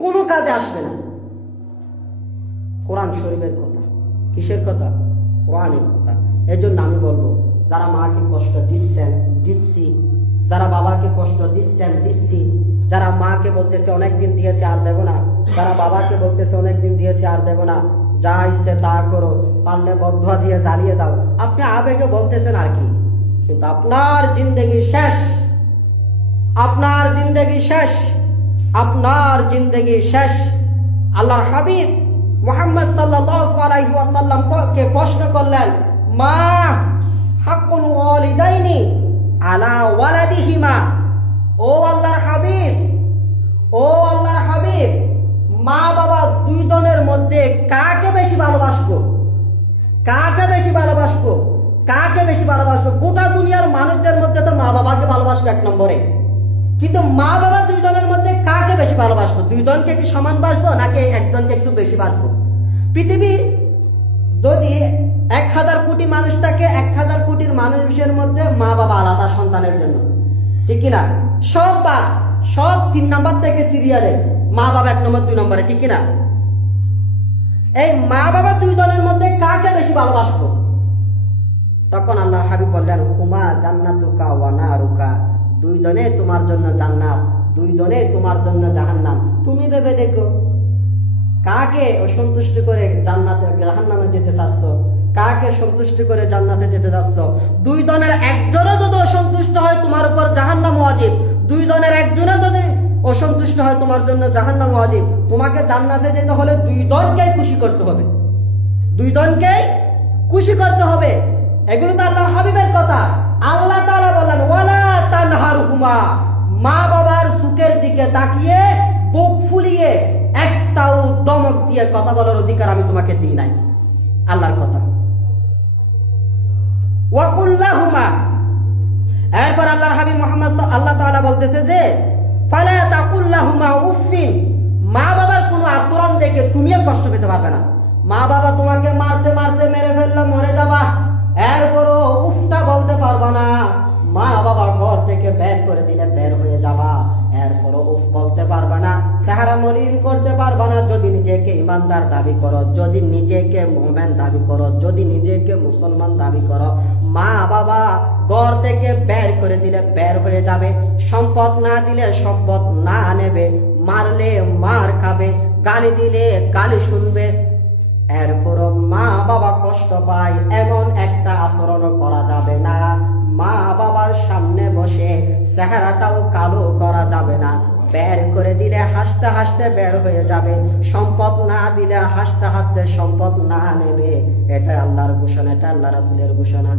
কোনো কাজে আসবে না। কোরআন শরীফের কথা, কিসের কথা? কোরআনের কথা। এই জন্য আমি বলবো, যারা মাকে কষ্ট দিচ্ছেন, দিচ্ছি, যারা বাবাকে কষ্ট দিচ্ছেন, দিচ্ছি, যারা মাকে বলতেছে অনেকদিন দিয়েছে আর দেব না, যারা বাবাকে বলতেছে অনেকদিন দিয়েছে আর দেব না, যা ইচ্ছে তা করো, পারলে বদুয়া দিয়ে জ্বালিয়ে দাও, আপনি আবেগে বলতেছেন আর কি, কিন্তু আপনার জিন্দেগি শেষ, আপনার জিন্দেগি শেষ, আপনার জিন্দেগি শেষ। আল্লাহর হাবিব মুহাম্মদ সাল্লাল্লাহু আলাইহি ওয়াসাল্লাম কে প্রশ্ন করলেন, মা হাক্কুল ওয়ালিদাইনি আলা ওয়ালাদিহিমা। ও আল্লাহর হাবিব, ও আল্লাহর হাবিব, মা বাবা দুই জনের মধ্যে কাকে বেশি ভালোবাসবো? কাকে বেশি ভালোবাসবো? কাকে বেশি ভালোবাসবো? গোটা দুনিয়ার মানুষদের মধ্যে তো মা বাবাকে ভালোবাসবো এক নম্বরে, কিন্তু মা বাবা দুইজনের মধ্যে কাকে বেশি ভালোবাসবো? দুইজনকে কি সমান বাসবো নাকি একজনকে একটু বেশি বাসবো? পৃথিবীর যদি 1000 কোটি মানুষ থাকে, 1000 কোটির মানুষের মধ্যে মা বাবা আলাদা সন্তানের জন্য, ঠিক কিনা? সব 3 নাম্বার থেকে সিরিয়ালে মা বাবা 1 নম্বর 2 নম্বরে, ঠিক কিনা? এই মা বাবা দুইজনের মধ্যে কাকে বেশি ভালোবাসবো? তখন আল্লাহর হাবিব বললেন, হুমা জান্নাতুকা ওয়া নারুকা। দুইজনে তোমার জন্য জান্নাত, দুইজনে তোমার জন্য জাহান্নাম। তুমি ভেবে দেখো, কাকে অসন্তুষ্ট করে জান্নাতে জাহান্নামে যেতে চাচ্ছ, কাকে সন্তুষ্ট করে জান্নাতে যেতে যাচ্ছ? দুইজনের একজনও যদি অসন্তুষ্ট হয় তোমার উপর জাহান্নাম ওয়াজিব, দুইজনের একজনও যদি অসন্তুষ্ট হয় তোমার জন্য জাহান্নাম ওয়াজিব। তোমাকে জান্নাতে যেতে হলে দুইজনকেই খুশি করতে হবে, দুইজনকেই খুশি করতে হবে। এগুলো তো আল্লাহর হাবিবের কথা। আল্লাহ তাআলা বলেন, ওয়ালা তানহারহুমা, মা বাবার সুখের দিকে তাকিয়ে বুক ফুলিয়ে একটাও দমক দিয়ে কথা বলার অধিকার আমি তোমাকে দিই নাই। আল্লাহর কথা। ওয়াকুল্লাহুমা, এরপর আল্লাহর হাবিব মুহাম্মদ আল্লাহ তাআলা বলতেছে যে ফালা তাকুল্লাহুমা উফিন, মা বাবার কোনো আচরণ দেখে তুমিও কষ্ট পেতে পারবে না। মা বাবা তোমাকে মারতে মারতে মেরে ফেললে মরে যাবা, এরপরও উফটা বলতে পারবা না। মা বাবা ঘর থেকে বের করে দিলে বের হয়ে যাবা, এরপরও উফ বলতে পারবা না, সাহারা মরিন করতে পারবা না। যদি নিজেকে ইমানদার দাবি করো, যদি নিজেকে মুমিন দাবি করো, যদি নিজেকে মুসলমান দাবি করো, মা বাবা ঘর থেকে বের করে দিলে বের হয়ে যাবে, সম্পদ না দিলে সম্পদ না নেবে, মারলে মার খাবে, গালি দিলে গালি শুনবে, এরপরও মা বাবা কষ্ট পায় এমন একটা আচরণ করা যাবে না। মা বাবার সামনে বসে চেহারাটাও কালো করা যাবে না, বের করে দিলে হাসতে হাসতে বের হয়ে যাবে, সম্পদ না দিলে হাসতে হাসতে সম্পদ না নেবে। এটা আল্লাহর ঘোষণা, এটা আল্লাহ রাসূলের ঘোষণা।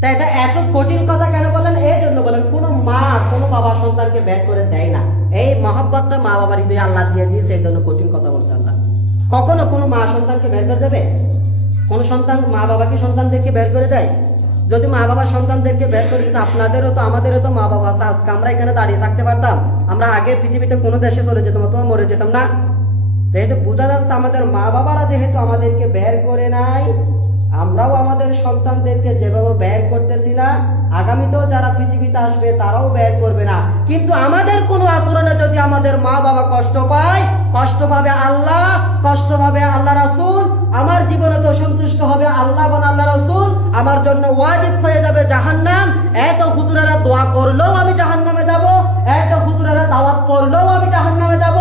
তাই এটা এত কঠিন কথা কেন বলেন? এই জন্য বলেন, কোন মা কোন বাবা সন্তানকে বের করে দেয় না। এই মহব্বতটা মা বাবার হৃদয়ে আল্লাহ দিয়ে দিয়েছে, এই জন্য কঠিন কথা বলছে আল্লাহ। কখনো কোনো মা সন্তানকে বের করে দেবে? কোন সন্তান মা বাবাকে সন্তানদেরকে বের করে দেয়? যদি মা বাবা সন্তানদেরকে বের করে দিত, আপনাদেরও তো আমাদেরও তো মা বাবা আছে, আজকে আমরা এখানে দাঁড়িয়ে থাকতে পারতাম? আমরা আগে পৃথিবীতে কোনো দেশে চলে যেতাম অথবা মরে যেতাম না? যেহেতু বোঝা যাচ্ছে আমাদের মা বাবারা যেহেতু আমাদেরকে বের করে নাই, আমরাও আমাদের সন্তানদেরকে যেভাবে বের করতেছি না, আগামীতেও যারা পৃথিবীতে আসবে তারাও বের করবে না। কিন্তু আমাদের কোনো আচরণে যদি আমাদের মা বাবা কষ্ট পায়, কষ্ট পাবে আল্লাহ, কষ্ট পাবে আল্লাহ রাসূল, আমার জীবনে তো সন্তুষ্ট হবে আল্লাহ এবং আল্লাহ রাসূল, আমার জন্য ওয়াজিব হয়ে যাবে জাহান্নাম। এত হুজুরেরা দোয়া করলেও আমি জাহান্নামে যাব, এত হুজুরেরা দাওয়াত করলেও আমি জাহান্নামে যাব,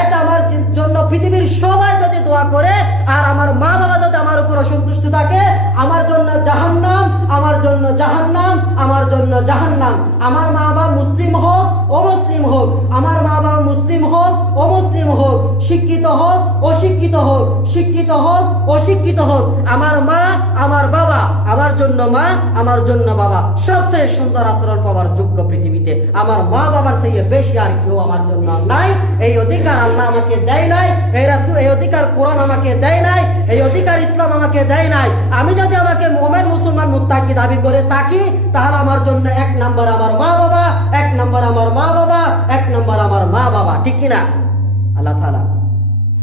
এত আমার জন্য পৃথিবীর সবাই যদি দোয়া করে আর আমার মা বাবা যদি আমার উপর অসন্তুষ্ট থাকে, আমার জন্য জাহান্নাম, আমার জন্য জাহান্নাম, আমার জন্য জাহান্নাম। আমার মা বাবা মুসলিম হোক অমুসলিম হোক, আমার মা বাবা মুসলিম হোক অমুসলিম হোক, শিক্ষিত হোক অশিক্ষিত হোক, শিক্ষিত হোক অশিক্ষিত হোক, আমার মা আমার বাবা, আমার জন্য মা আমার জন্য বাবা, সবচেয়ে সুন্দর আচরণ পাওয়ার যোগ্য পৃথিবীতে আমার মা বাবার চেয়ে বেশি আর কেউ আমার জন্য নাই। এই অধিকার আল্লাহ আমাকে দেয় নাই, এই রাসূল এই অধিকার কোরআন আমাকে দেয় নাই, এই অধিকার ইসলাম আমাকে দেয় নাই। আমি যদি আমাকে মুমিন মুসলমান মুত্তাকি দাবি করে থাকি, তাহলে আমার জন্য 1 নম্বর আমার মা বাবা, 1 নম্বর আমার মা বাবা, 1 নম্বর আমার মা বাবা, ঠিক কিনা? আল্লাহ তাআলা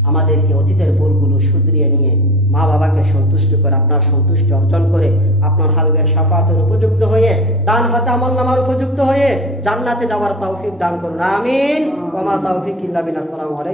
আমাদেরকে অতীতের ভুলগুলো শুধরিয়ে নিয়ে মা বাবাকে সন্তুষ্ট করে, আপনার সন্তুষ্টি অর্জন করে, আপনার হাবিবের শাফাতের উপযুক্ত হয়ে, ডান হাতে আমলনামার উপযুক্ত হয়ে জান্নাতে যাওয়ার তৌফিক দান করুন। আমিন। ওয়া মা তাওফিক ইল্লা বিল্লাহ। আসসালামু আলাইকুম।